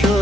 kör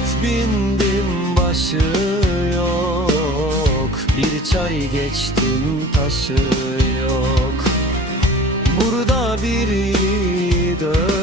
At bindim başı yok. Bir çay geçtim taşı yok. Burada biri dön